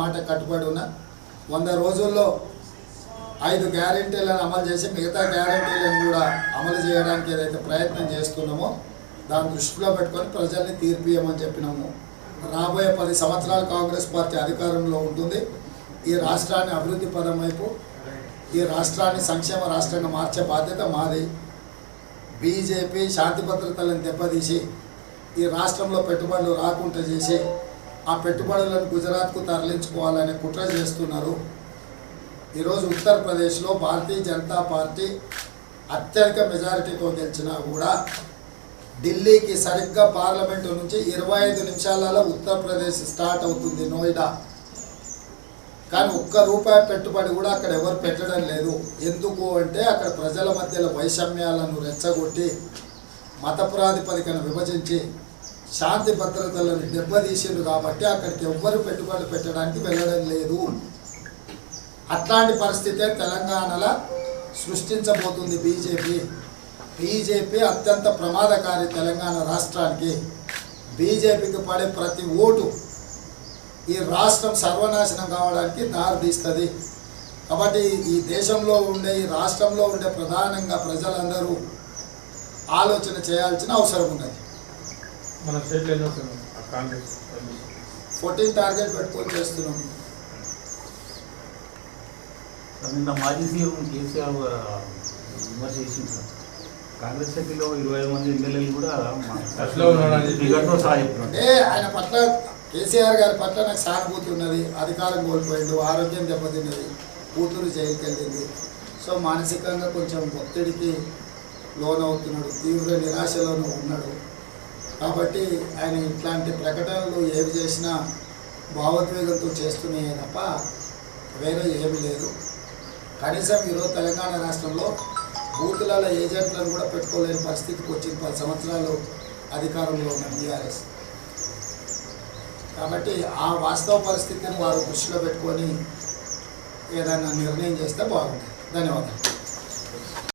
మాట కట్టుబడి ఉన్నా వంద రోజుల్లో ఐదు గ్యారెంటీలను అమలు చేసి మిగతా గ్యారెంటీలను కూడా అమలు చేయడానికి ఏదైతే ప్రయత్నం చేస్తున్నామో దాన్ని దృష్టిలో పెట్టుకొని ప్రజల్ని తీర్పియమని చెప్పినాము. రాబోయే పది సంవత్సరాలు కాంగ్రెస్ పార్టీ అధికారంలో ఉంటుంది. ఈ రాష్ట్రాన్ని అభివృద్ధి పదం వైపు ఈ రాష్ట్రాన్ని సంక్షేమ రాష్ట్రంగా మార్చే బాధ్యత మాది. బీజేపీ శాంతి భద్రతలను దెబ్బతీసి ఈ రాష్ట్రంలో పెట్టుబడులు రాకుండా చేసి ఆ పెట్టుబడులను గుజరాత్కు తరలించుకోవాలనే కుట్ర చేస్తున్నారు. ఈరోజు ఉత్తరప్రదేశ్లో భారతీయ జనతా పార్టీ అత్యధిక మెజారిటీతో గెలిచినా కూడా ఢిల్లీకి సరిగ్గా పార్లమెంటు నుంచి ఇరవై ఐదు నిమిషాలలో ఉత్తరప్రదేశ్ స్టార్ట్ అవుతుంది నోయిడా. కానీ ఒక్క రూపాయి పెట్టుబడి కూడా అక్కడ ఎవరు పెట్టడం లేదు. ఎందుకు అంటే అక్కడ ప్రజల మధ్యలో వైషమ్యాలను రెచ్చగొట్టి మత ప్రాతిపదికను విభజించి శాంతి భద్రతలను దెబ్బతీసిండ్రు కాబట్టి అక్కడికి ఎవ్వరు పెట్టుబడి పెట్టడానికి వెళ్ళడం లేదు. అట్లాంటి పరిస్థితే తెలంగాణలో సృష్టించబోతుంది బీజేపీ. బీజేపీ అత్యంత ప్రమాదకారి తెలంగాణ రాష్ట్రానికి. బీజేపీకి పడే ప్రతి ఓటు ఈ రాష్ట్రం సర్వనాశనం కావడానికి దారితీస్తుంది. కాబట్టి ఈ దేశంలో ఉండే ఈ రాష్ట్రంలో ఉండే ప్రధానంగా ప్రజలందరూ ఆలోచన చేయాల్సిన అవసరం ఉన్నది. మన స్టేట్లో ఎన్ని ఆ కాంగ్రెస్ ఫోర్టీన్ టార్గెట్ పెట్టుకొని చేస్తున్నాం. నిన్న మాజీ సీఎం కేసీఆర్ విమర్శ చేసింది సార్. కాంగ్రెస్ పార్టీలో ఇరవై ఐదు మంది ఎమ్మెల్యేలు కూడా అంటే ఆయన పట్ల కేసీఆర్ గారి పట్ల నాకు సానుభూతి ఉన్నది. అధికారం కోల్పోయిండు ఆరోగ్యం దెబ్బతిన్నది కూతురు జైలుకి వెళ్ళింది. సో మానసికంగా కొంచెం ఒత్తిడికి లోనవుతున్నాడు తీవ్ర నిరాశలోనూ ఉన్నాడు. కాబట్టి ఆయన ఇట్లాంటి ప్రకటనలు ఏవి చేసినా భావోద్వేగంతో చేస్తున్నాయే తప్ప వేరే ఏమీ లేదు. కనీసం ఈరోజు తెలంగాణ రాష్ట్రంలో బూతులలో ఏజెంట్లను కూడా పెట్టుకోలేని పరిస్థితికి వచ్చింది పది సంవత్సరాలు అధికారంలో ఉన్న బీఆర్ఎస్. కాబట్టి ఆ వాస్తవ పరిస్థితిని వారు దృష్టిలో పెట్టుకొని ఏదైనా నిర్ణయం చేస్తే బాగుంటుంది. ధన్యవాదాలు.